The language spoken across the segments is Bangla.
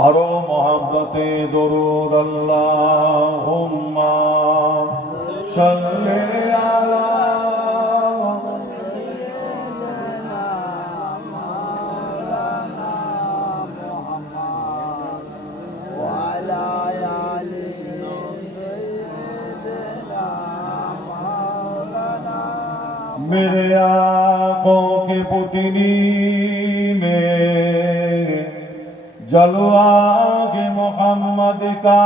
আরও মহাব্বতে দরুদ আল্লাহুম্মা সাল্লি আলা मेरे आंखों के पुतनी में जलवा के मोहम्मद का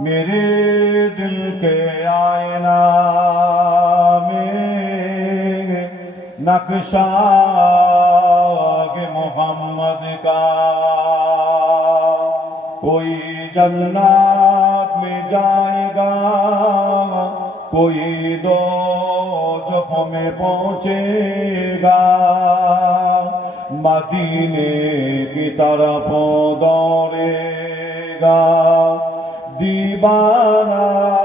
मेरे दिल के आईना में नक्शा के मोहम्मद का कोई जन्नत में जाएगा कोई दो जखों में पहुंचेगा মাদিনে কি তারা পদরে গা দিবানা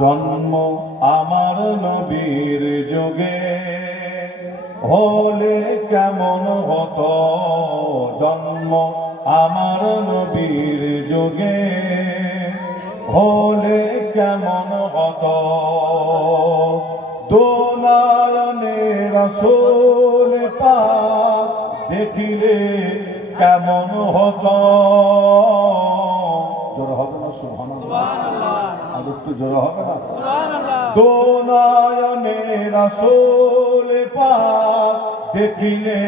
জন্ম আমার নবীর যোগে। হলে কেমন হতো জন্ম আমার নবীর যোগে? হলে কেমন হতো? রসুল পাক দেখিলে কেমন হতো? আর একটু জোর হবে না? দোনায়নে রাসূল পাক দেখিলে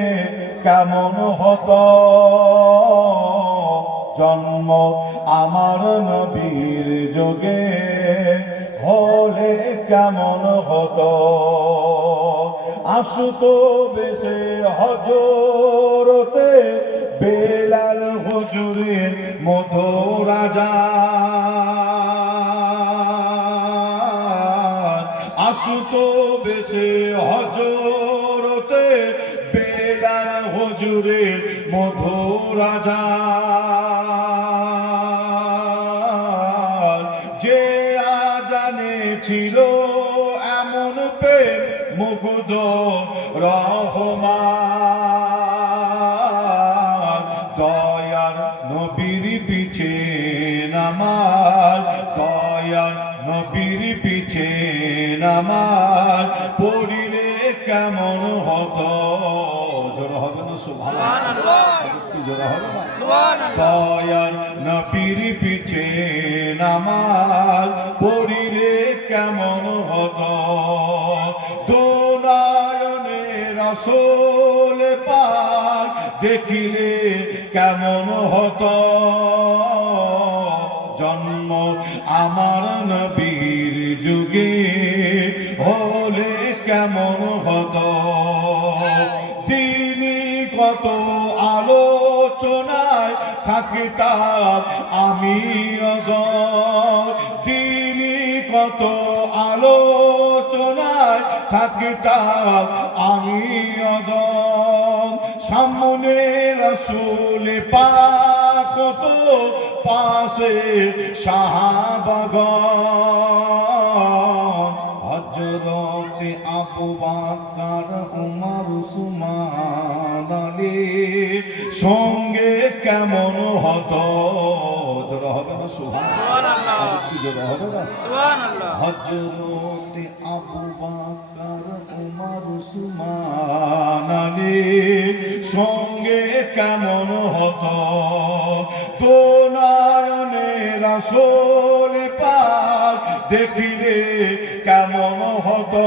কেমন হত? জন্ম আমার নবীর যোগে হলে কেমন হতো? আসতো বেশে হজরতে বেলাল হজুরের মধু রাজা আসতো বেশে হজরতে বেলাল হুজুরের মধু রাজা যে আজানে ছিল এমন প্রেম মুগ্ধ রহমান। দয়ার নবীর পিছে নামাজ, দয়ার নবীর পিছে নামাজ পড়িলে কেমন হতো? জোর হবে না জোর হবে না? নবীর পিছে নামাজ পড়িলে কেমন হতো? দোনায়নে রসুল পাক দেখিলে কেমন হতো? জন্ম আমার নবীর যুগে কেমন হতো? তিনি কত আলোচনায় থাকিতাম আমি তিনি কত আলোচনায় থাকিতাম আমি সামনে রসুল পাক কত পাশে শাহাবাগন হজরতে আবু বাকার উমর উসমান আলী সঙ্গে কেমন হতো? জোরা হবে না সুবহানাল্লাহ। কি জোরা হবে না হজরতে আবু বাকার উমর উসমান আলী সঙ্গে কেমন হতো? পাক দেখিলে কেমন হতো?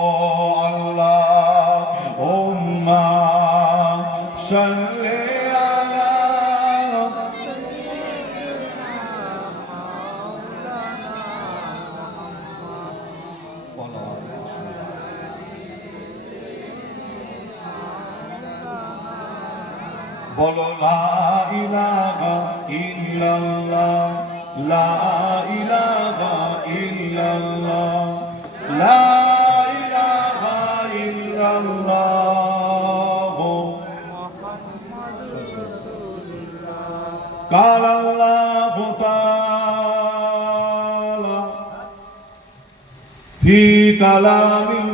বলো লা ইলাহা ইল্লাল্লাহ লা ইলাহা ইল্লাল্লাহ লা ইলাহা ইল্লাল্লাহ قال الله تعالى في كلام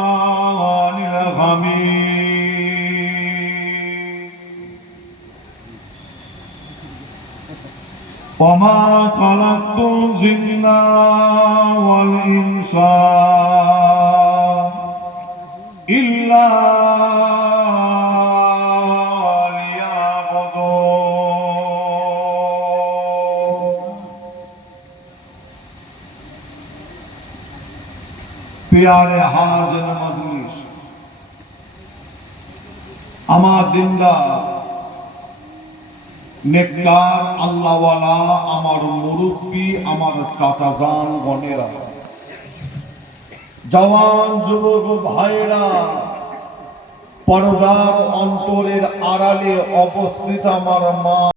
والفرقان الحميد وما خلقت الجن প্যারে হাজর মজলিস আমার দিনদা নেককার, আল্লাহওয়ালা, আমার মুরব্বী, আমার চাচা জান গণেরা জওয়ান যুবক ভাইরা পর্দার অন্তরের আড়ালে অবস্থিত আমার মা